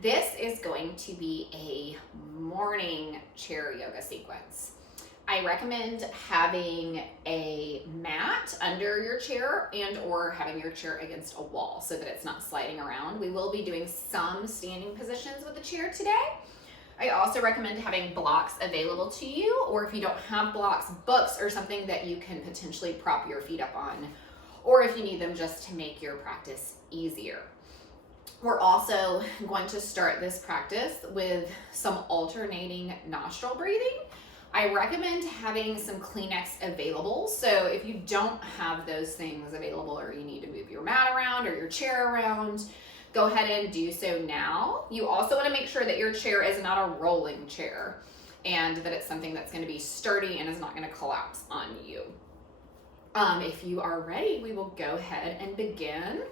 This is going to be a morning chair yoga sequence. I recommend having a mat under your chair and or having your chair against a wall so that it's not sliding around. We will be doing some standing positions with the chair today. I also recommend having blocks available to you, or if you don't have blocks, books or something that you can potentially prop your feet up on, or if you need them just to make your practice easier. We're also going to start this practice with some alternating nostril breathing. I recommend having some Kleenex available. So if you don't have those things available, or you need to move your mat around or your chair around, go ahead and do so now. You also want to make sure that your chair is not a rolling chair and that it's something that's going to be sturdy and is not going to collapse on you. If you are ready, we will go ahead and begin.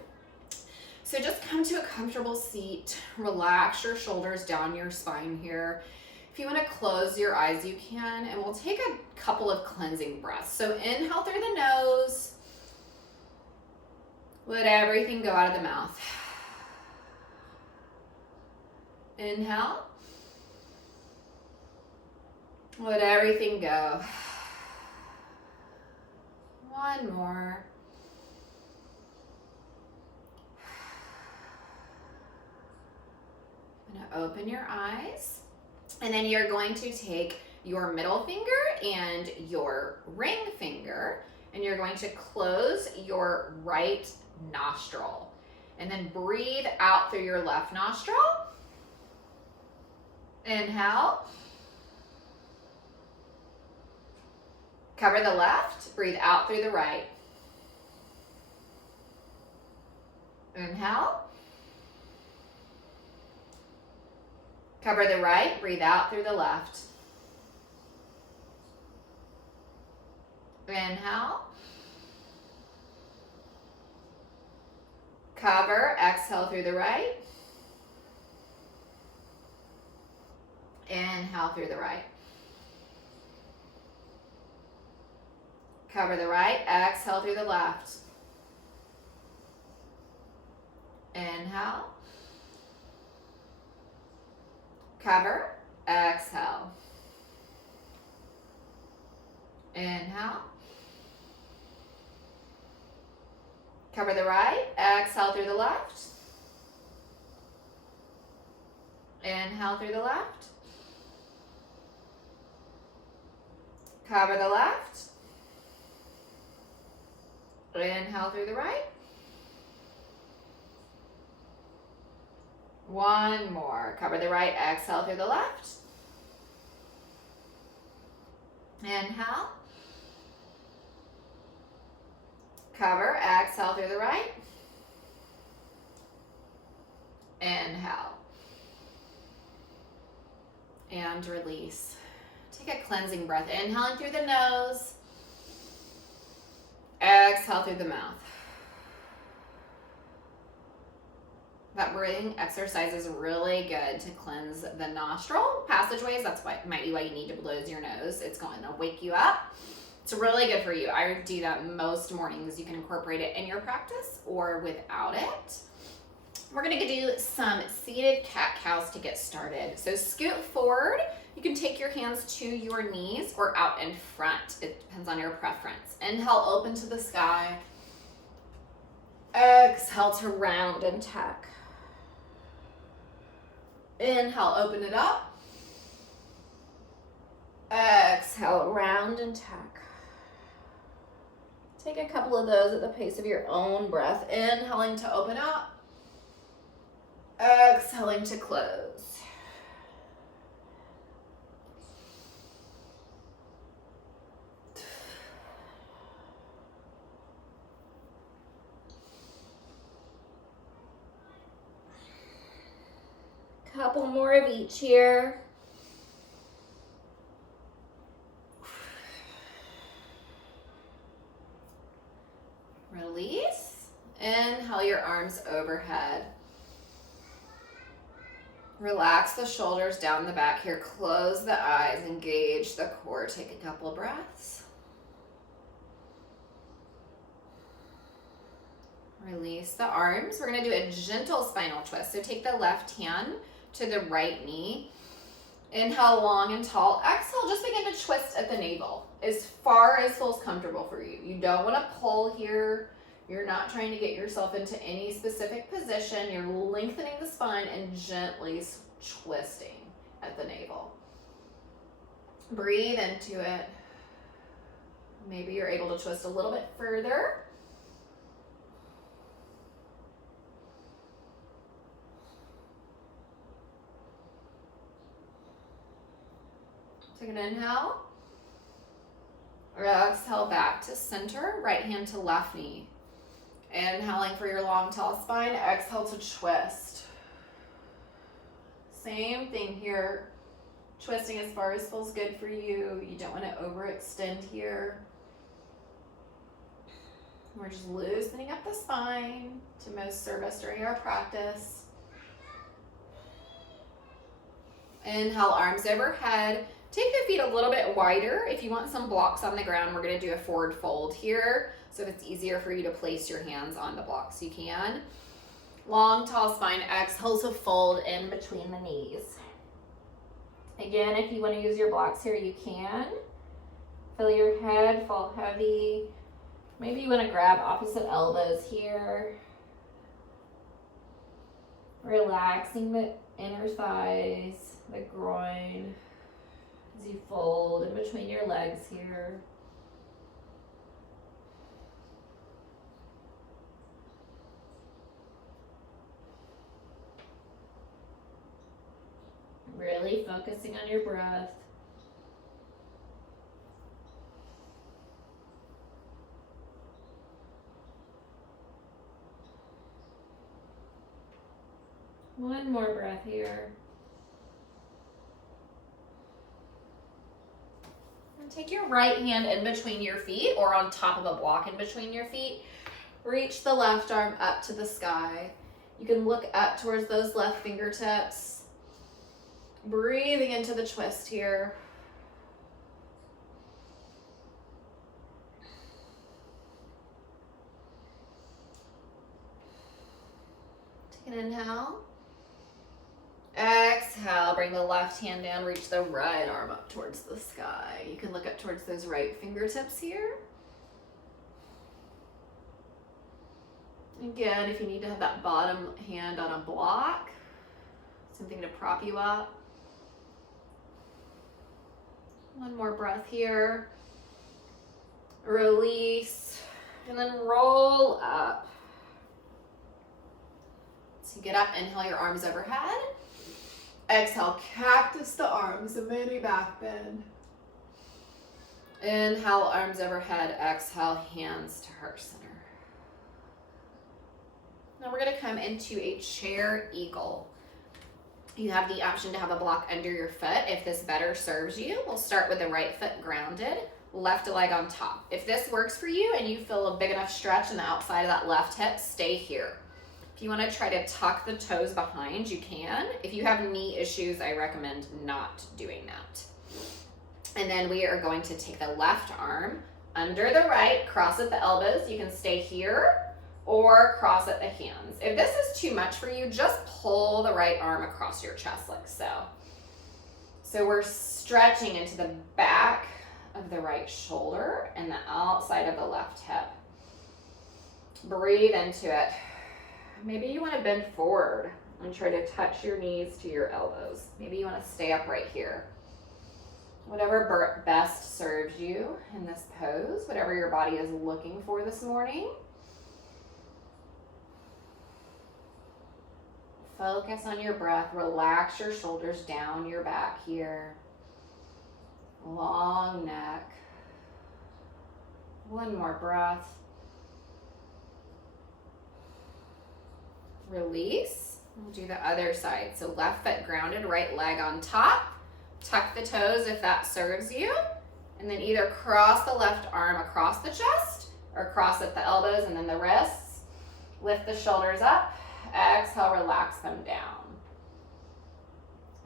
So just come to a comfortable seat, relax your shoulders down your spine here. If you want to close your eyes, you can, and we'll take a couple of cleansing breaths. So inhale through the nose, let everything go out of the mouth. Inhale, let everything go. One more. Open your eyes, and then you're going to take your middle finger and your ring finger, and you're going to close your right nostril, and then breathe out through your left nostril. Inhale. Cover the left, breathe out through the right. Inhale. Cover the right, breathe out through the left. Inhale. Cover, exhale through the right. Inhale through the right. Cover the right, exhale through the left. Inhale. Cover, exhale. Inhale. Cover the right, exhale through the left. Inhale through the left. Cover the left. Inhale through the right. One more. Cover the right, exhale through the left. Inhale. Cover, exhale through the right. Inhale. And release. Take a cleansing breath. Inhaling through the nose. Exhale through the mouth. That breathing exercise is really good to cleanse the nostril passageways. That's why might be why you need to close your nose. It's going to wake you up. It's really good for you. I do that most mornings. You can incorporate it in your practice or without it. We're going to do some seated cat-cows to get started. So scoot forward. You can take your hands to your knees or out in front. It depends on your preference. Inhale, open to the sky. Exhale to round and tuck. Inhale, open it up. Exhale, round and tuck. Take a couple of those at the pace of your own breath. Inhaling to open up. Exhaling to close. Couple more of each here. Release. Inhale your arms overhead. Relax the shoulders down the back here. Close the eyes, engage the core. Take a couple breaths. Release. Release the arms. We're gonna do a gentle spinal twist. So take the left hand to the right knee. Inhale long and tall. Exhale, just begin to twist at the navel as far as feels comfortable for you. You don't want to pull here. You're not trying to get yourself into any specific position. You're lengthening the spine and gently twisting at the navel. Breathe into it. Maybe you're able to twist a little bit further. Take an inhale. Exhale back to center, right hand to left knee. Inhaling for your long, tall spine. Exhale to twist. Same thing here. Twisting as far as feels good for you. You don't want to overextend here. We're just loosening up the spine to most serve us during our practice. Inhale, arms overhead. Take the feet a little bit wider. If you want some blocks on the ground, we're going to do a forward fold here. So if it's easier for you to place your hands on the blocks, you can. Long, tall spine. Exhale to fold in between the knees. Again, if you want to use your blocks here, you can. Feel your head fall heavy. Maybe you want to grab opposite elbows here. Relaxing the inner thighs, the groin, as you fold in between your legs here. Really focusing on your breath. One more breath here. And take your right hand in between your feet or on top of a block in between your feet. Reach the left arm up to the sky. You can look up towards those left fingertips. Breathing into the twist here. Take an inhale. Exhale, bring the left hand down, reach the right arm up towards the sky. You can look up towards those right fingertips here. Again, if you need to have that bottom hand on a block, something to prop you up. One more breath here. Release, and then roll up. So you get up, inhale your arms overhead. Exhale, cactus the arms, a mini back bend. Inhale, arms overhead. Exhale, hands to heart center. Now we're gonna come into a chair eagle. You have the option to have a block under your foot if this better serves you. We'll start with the right foot grounded, left leg on top. If this works for you and you feel a big enough stretch in the outside of that left hip, stay here. If you want to try to tuck the toes behind, you can. If you have knee issues, I recommend not doing that. And then we are going to take the left arm under the right, cross at the elbows. You can stay here or cross at the hands. If this is too much for you, just pull the right arm across your chest like so. So we're stretching into the back of the right shoulder and the outside of the left hip. Breathe into it. Maybe you want to bend forward and try to touch your knees to your elbows. Maybe you want to stay up right here. Whatever best serves you in this pose, whatever your body is looking for this morning. Focus on your breath. Relax your shoulders down your back here. Long neck. One more breath. Release. We'll do the other side. So left foot grounded, right leg on top. Tuck the toes if that serves you. And then either cross the left arm across the chest or cross at the elbows and then the wrists. Lift the shoulders up. Exhale, relax them down.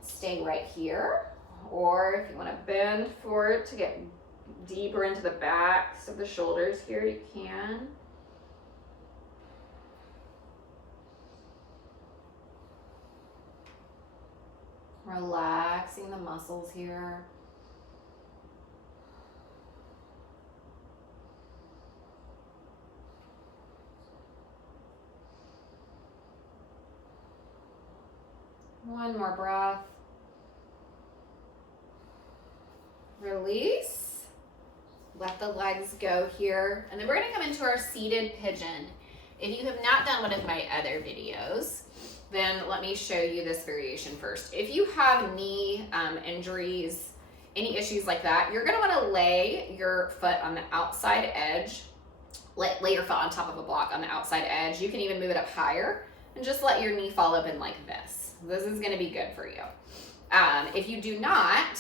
Stay right here. Or if you want to bend forward to get deeper into the backs of the shoulders here, you can. Relaxing the muscles here. One more breath. Release. Let the legs go here. And then we're gonna come into our seated pigeon. If you have not done one of my other videos, then let me show you this variation first. If you have knee injuries, any issues like that, you're gonna wanna lay your foot on the outside edge. Lay your foot on top of a block on the outside edge. You can even move it up higher and just let your knee fall open like this. This is gonna be good for you. If you do not,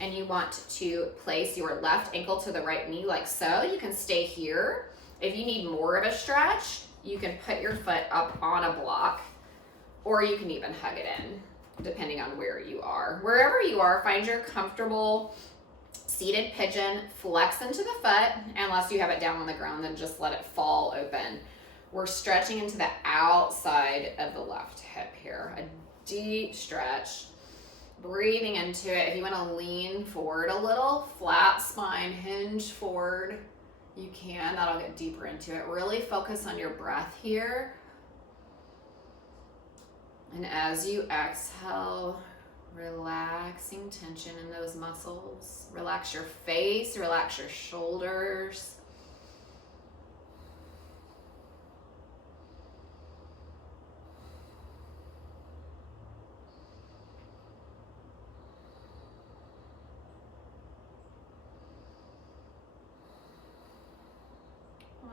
and you want to place your left ankle to the right knee like so, you can stay here. If you need more of a stretch, you can put your foot up on a block, or you can even hug it in, depending on where you are. Wherever you are, find your comfortable seated pigeon, flex into the foot, unless you have it down on the ground, then just let it fall open. We're stretching into the outside of the left hip here, a deep stretch. Breathing into it. If you want to lean forward a little, flat spine, hinge forward, you can. That'll get deeper into it. Really focus on your breath here. And as you exhale, relaxing tension in those muscles. Relax your face, relax your shoulders.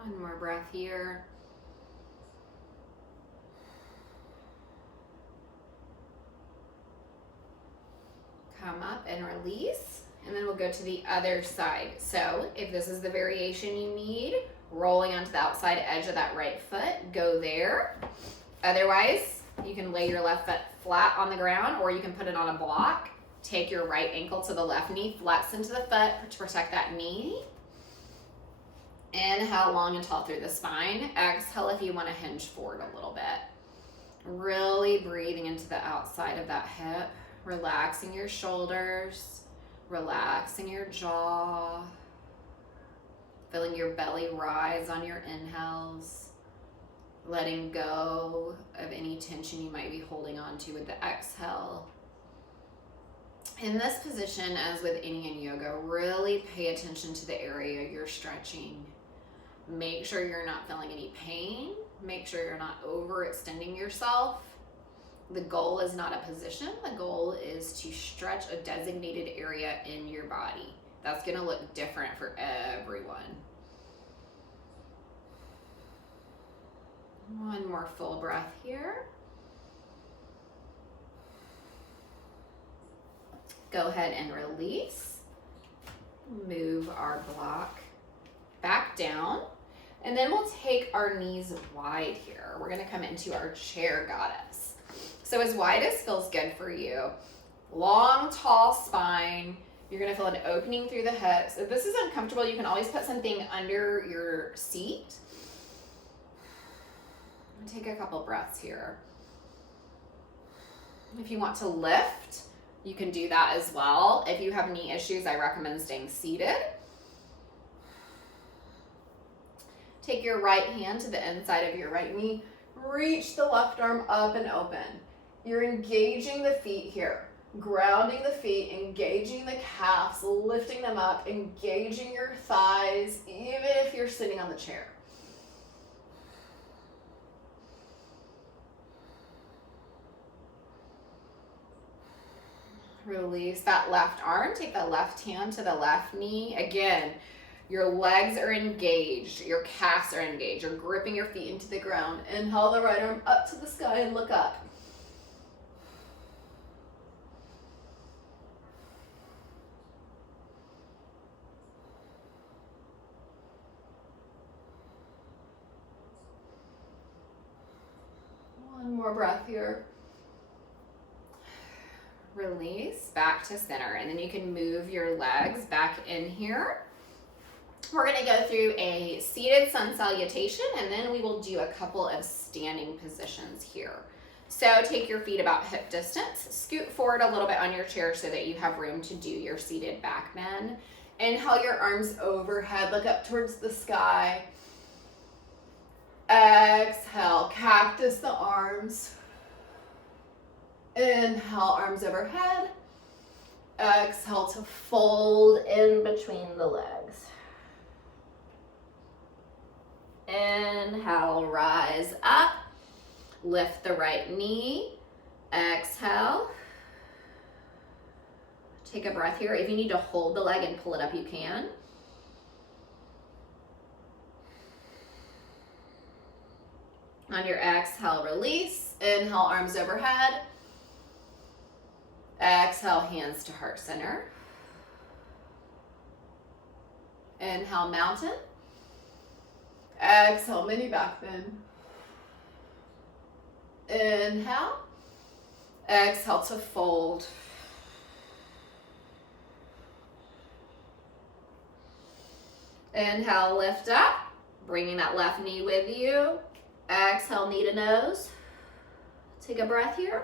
One more breath here. Come up and release, and then we'll go to the other side. So if this is the variation you need, rolling onto the outside edge of that right foot, go there. Otherwise, you can lay your left foot flat on the ground, or you can put it on a block. Take your right ankle to the left knee, flex into the foot to protect that knee. Inhale long and tall through the spine. Exhale if you want to hinge forward a little bit. Really breathing into the outside of that hip. Relaxing your shoulders. Relaxing your jaw. Feeling your belly rise on your inhales. Letting go of any tension you might be holding on to with the exhale. In this position, as with any in yoga, really pay attention to the area you're stretching. Make sure you're not feeling any pain. Make sure you're not overextending yourself. The goal is not a position. The goal is to stretch a designated area in your body. That's going to look different for everyone. One more full breath here. Go ahead and release. Move our block back down. And then we'll take our knees wide here. We're gonna come into our chair goddess. So as wide as feels good for you. Long, tall spine. You're gonna feel an opening through the hips. If this is uncomfortable, you can always put something under your seat. Take a couple breaths here. If you want to lift, you can do that as well. If you have knee issues, I recommend staying seated. Take your right hand to the inside of your right knee. Reach the left arm up and open. You're engaging the feet here. Grounding the feet, engaging the calves, lifting them up, engaging your thighs, even if you're sitting on the chair. Release that left arm. Take the left hand to the left knee. Again, your legs are engaged. Your calves are engaged. You're gripping your feet into the ground. Inhale the right arm up to the sky and look up. One more breath here. Release back to center, and then you can move your legs back in here. We're going to go through a seated sun salutation, and then we will do a couple of standing positions here. So take your feet about hip distance, scoot forward a little bit on your chair so that you have room to do your seated back bend. Inhale your arms overhead, look up towards the sky. Exhale, cactus the arms. Inhale, arms overhead. Exhale to fold in between the legs. Inhale, rise up. Lift the right knee. Exhale. Take a breath here. If you need to hold the leg and pull it up, you can. On your exhale, release. Inhale, arms overhead. Exhale, hands to heart center. Inhale, mountain. Exhale, mini back bend. Inhale. Exhale to fold. Inhale, lift up, bringing that left knee with you. Exhale, knee to nose. Take a breath here.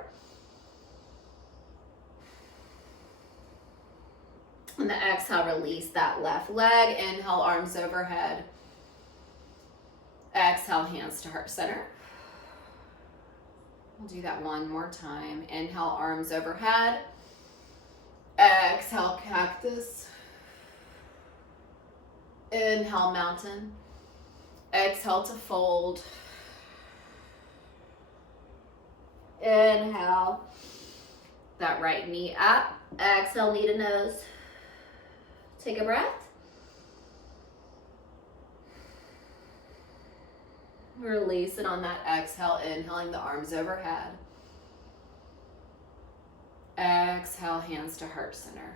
And the exhale, release that left leg. Inhale, arms overhead. Exhale, hands to heart center. We'll do that one more time. Inhale, arms overhead. Exhale, cactus. Inhale, mountain. Exhale to fold. Inhale, that right knee up. Exhale, knee to nose. Take a breath. Release it on that exhale, inhaling the arms overhead. Exhale, hands to heart center.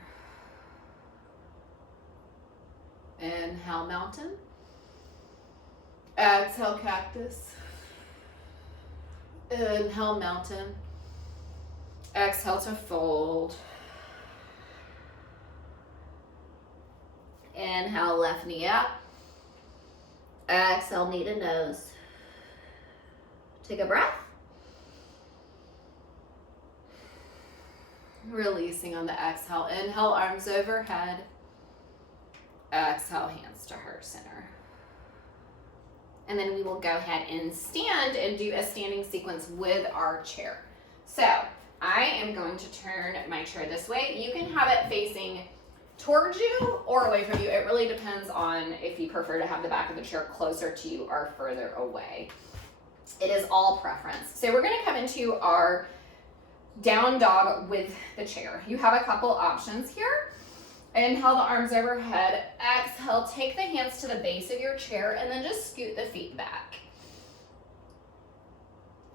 Inhale, mountain. Exhale, cactus. Inhale, mountain. Exhale to fold. Inhale, left knee up. Exhale, knee to nose. Take a breath. Releasing on the exhale. Inhale, arms overhead. Exhale, hands to heart center. And then we will go ahead and stand and do a standing sequence with our chair. So I am going to turn my chair this way. You can have it facing towards you or away from you. It really depends on if you prefer to have the back of the chair closer to you or further away. It is all preference. So we're gonna come into our down dog with the chair. You have a couple options here. Inhale the arms overhead. Exhale, take the hands to the base of your chair and then just scoot the feet back.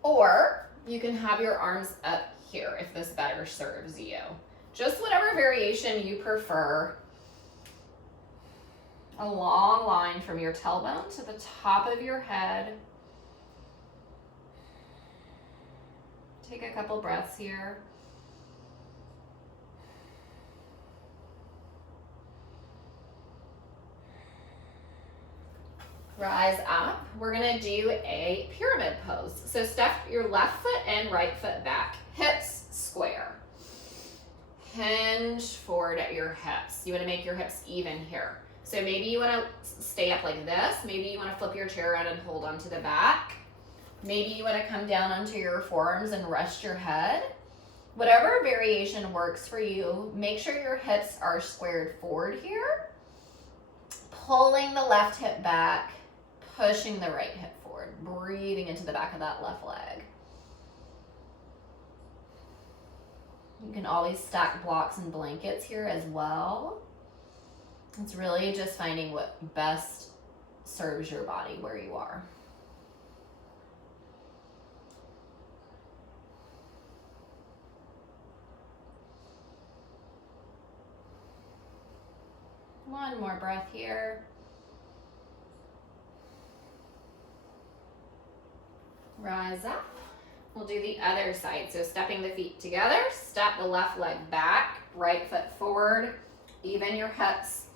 Or you can have your arms up here if this better serves you. Just whatever variation you prefer. A long line from your tailbone to the top of your head. Take a couple breaths here. Rise up. We're gonna do a pyramid pose. So step your left foot and right foot back. Hips square. Hinge forward at your hips. You wanna make your hips even here. So maybe you wanna stay up like this. Maybe you wanna flip your chair around and hold onto the back. Maybe you wanna come down onto your forearms and rest your head. Whatever variation works for you, make sure your hips are squared forward here. Pulling the left hip back, pushing the right hip forward, breathing into the back of that left leg. You can always stack blocks and blankets here as well. It's really just finding what best serves your body where you are. One more breath here. Rise up. We'll do the other side. So stepping the feet together, step the left leg back, right foot forward, even your hips,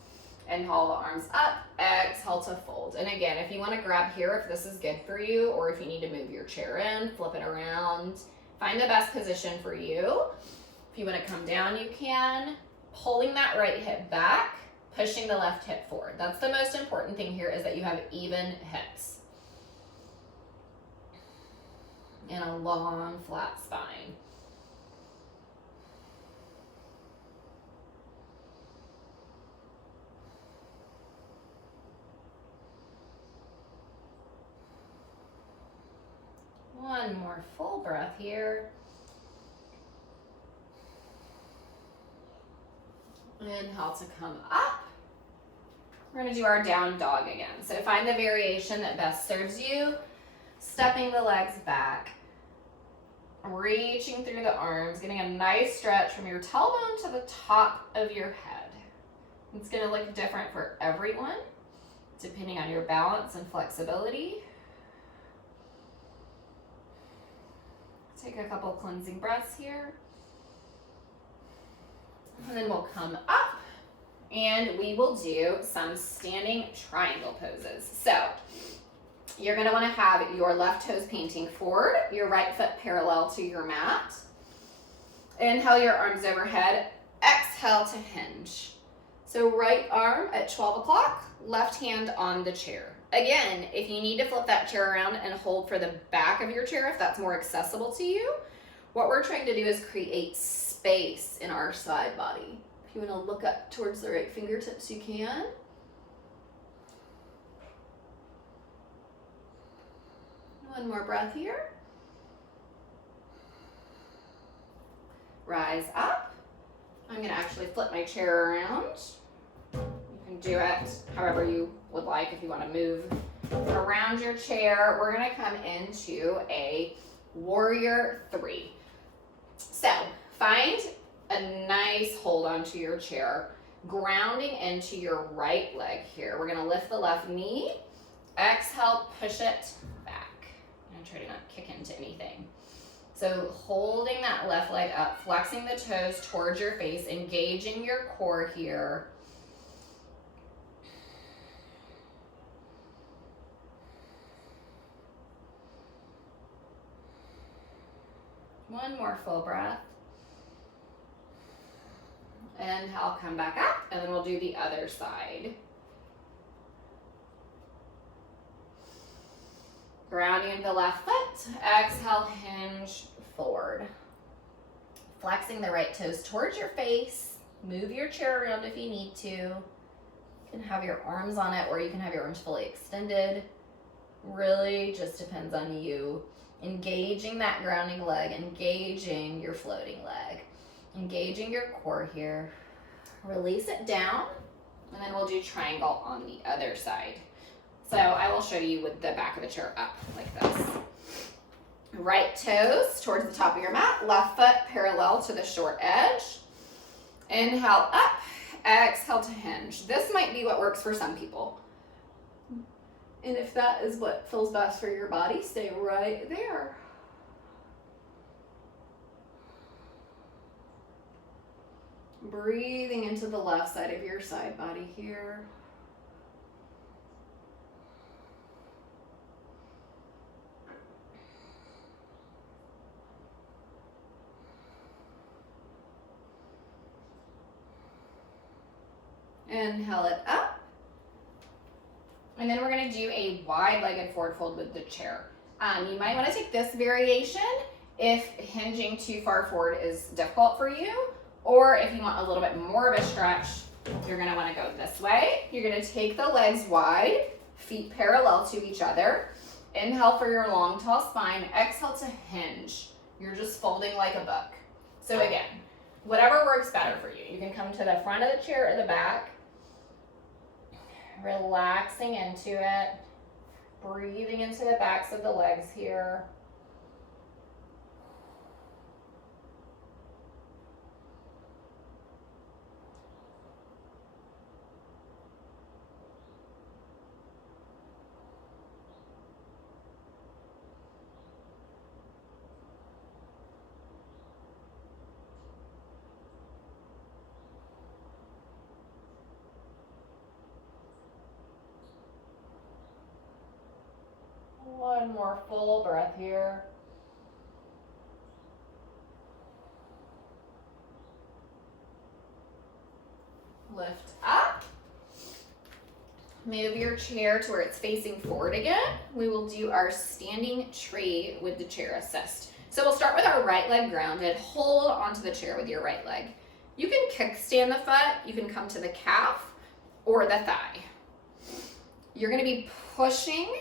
and haul the arms up. Exhale to fold. And again, if you want to grab here, if this is good for you, or if you need to move your chair in, flip it around, Find the best position for you. If you want to come down, you can. Pulling that right hip back, pushing the left hip forward. That's the most important thing here, is that you have even hips. And a long, flat spine. One more full breath here. Inhale to come up. We're going to do our down dog again. So find the variation that best serves you. Stepping the legs back. Reaching through the arms, getting a nice stretch from your tailbone to the top of your head. It's going to look different for everyone, depending on your balance and flexibility. Take a couple cleansing breaths here. And then we'll come up and we will do some standing triangle poses. So you're going to want to have your left toes painting forward, your right foot parallel to your mat. Inhale your arms overhead, exhale to hinge. So right arm at 12 o'clock, left hand on the chair. Again, if you need to flip that chair around and hold for the back of your chair, if that's more accessible to you, what we're trying to do is create space in our side body. If you want to look up towards the right fingertips, you can. One more breath here. Rise up. I'm going to actually flip my chair around. You can do it however you would like. If you want to move around your chair, we're going to come into a warrior 3. So find a nice hold onto your chair, grounding into your right leg here. We're going to lift the left knee. Exhale, push it back. And try to not kick into anything. So holding that left leg up, flexing the toes towards your face, engaging your core here. One more full breath. Inhale, come back up, and then we'll do the other side. Grounding into the left foot, exhale, hinge forward. Flexing the right toes towards your face. Move your chair around if you need to. You can have your arms on it, or you can have your arms fully extended. Really just depends on you. Engaging that grounding leg, engaging your floating leg, engaging your core here. Release it down, and then we'll do triangle on the other side. So I will show you with the back of the chair up like this. Right toes towards the top of your mat, left foot parallel to the short edge. Inhale up, exhale to hinge. This might be what works for some people. And if that is what feels best for your body, stay right there. Breathing into the left side of your side body here. Inhale it up. And then we're going to do a wide-legged forward fold with the chair. You might want to take this variation if hinging too far forward is difficult for you, or if you want a little bit more of a stretch, you're going to want to go this way. You're going to take the legs wide, feet parallel to each other. Inhale for your long, tall spine. Exhale to hinge. You're just folding like a book. So again, whatever works better for you. You can come to the front of the chair or the back. Relaxing into it, breathing into the backs of the legs here. One more full breath here. lift up. Move your chair to where it's facing forward again. We will do our standing tree with the chair assist. So we'll start with our right leg grounded. Hold onto the chair with your right leg. You can kickstand the foot. You can come to the calf or the thigh. You're going to be pushing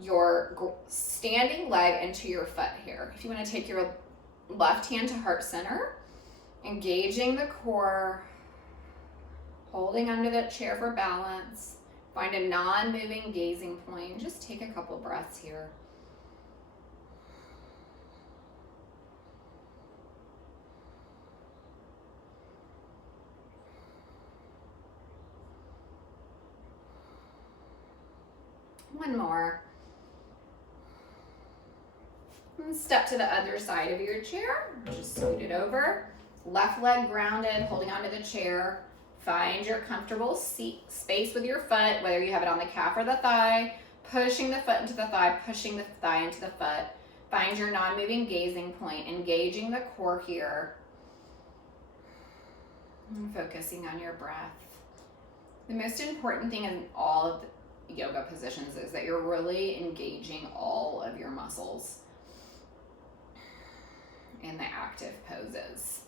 your standing leg into your foot here. If you want to take your left hand to heart center, engaging the core, holding under that chair for balance. Find a non-moving gazing point. Just take a couple breaths here. One more. And step to the other side of your chair. Just scoot it over. Left leg grounded, holding onto the chair. Find your comfortable seat space with your foot, whether you have it on the calf or the thigh. Pushing the foot into the thigh, pushing the thigh into the foot. Find your non-moving gazing point, engaging the core here. And focusing on your breath. The most important thing in all of the yoga positions is that you're really engaging all of your muscles in the active poses.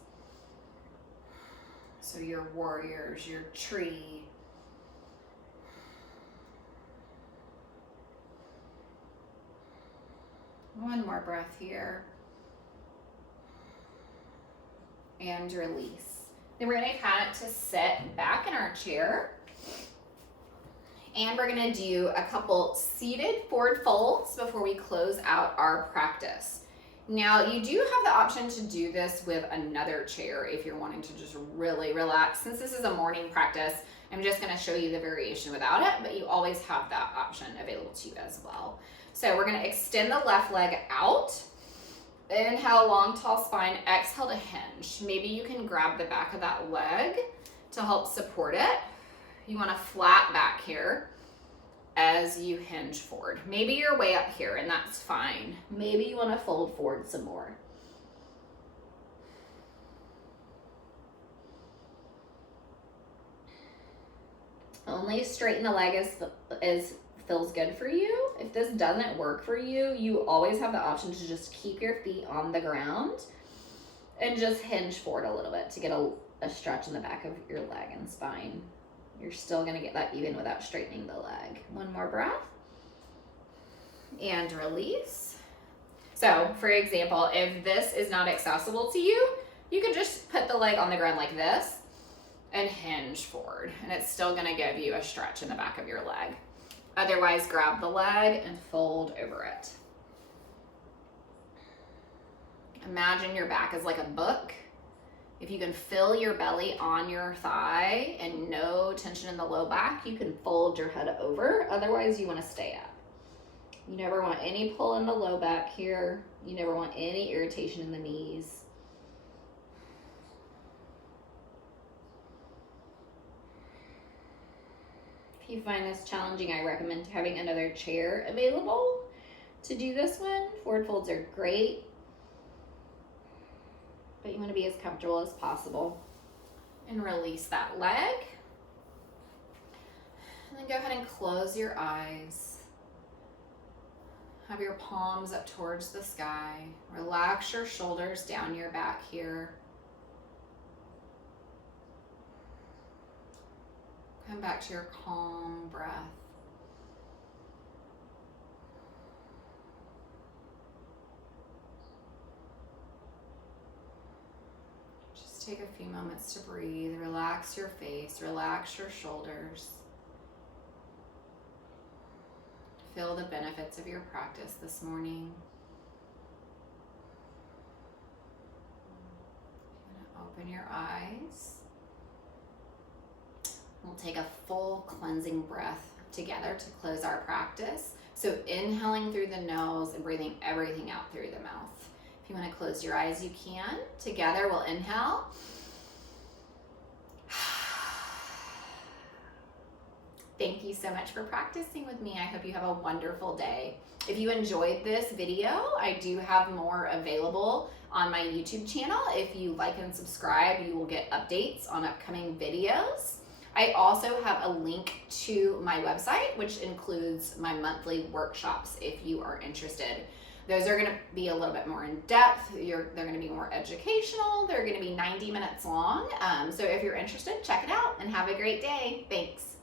So your warriors, your tree. One more breath here. And release. Then we're going to kind of to sit back in our chair. And we're going to do a couple seated forward folds before we close out our practice. Now, you do have the option to do this with another chair if you're wanting to just really relax. Since this is a morning practice, I'm just going to show you the variation without it, but you always have that option available to you as well. So we're going to extend the left leg out. Inhale, long, tall spine. Exhale to hinge. Maybe you can grab the back of that leg to help support it. You want a flat back here as you hinge forward. Maybe you're way up here and that's fine. Maybe you want to fold forward some more. Only straighten the leg as feels good for you. If this doesn't work for you, you always have the option to just keep your feet on the ground and just hinge forward a little bit to get a stretch in the back of your leg and spine. You're still going to get that even without straightening the leg. One more breath. And release. So, for example, if this is not accessible to you, you can just put the leg on the ground like this and hinge forward. And it's still going to give you a stretch in the back of your leg. Otherwise, grab the leg and fold over it. Imagine your back is like a book. If you can feel your belly on your thigh and no tension in the low back, you can fold your head over. Otherwise, you want to stay up. You never want any pull in the low back here. You never want any irritation in the knees. If you find this challenging, I recommend having another chair available to do this one. Forward folds are great, but you want to be as comfortable as possible. And release that leg. And then go ahead and close your eyes. Have your palms up towards the sky. Relax your shoulders down your back here. Come back to your calm breath. Just take a few moments to breathe. Relax your face, relax your shoulders. Feel the benefits of your practice this morning. Open your eyes. We'll take a full cleansing breath together to close our practice. So inhaling through the nose and breathing everything out through the mouth. If you want to close your eyes, you can. Together, we'll inhale. Thank you so much for practicing with me. I hope you have a wonderful day. If you enjoyed this video, I do have more available on my YouTube channel. If you like and subscribe, you will get updates on upcoming videos. I also have a link to my website, which includes my monthly workshops if you are interested. Those are going to be a little bit more in depth. They're going to be more educational. They're going to be 90 minutes long. So if you're interested, check it out and have a great day. Thanks.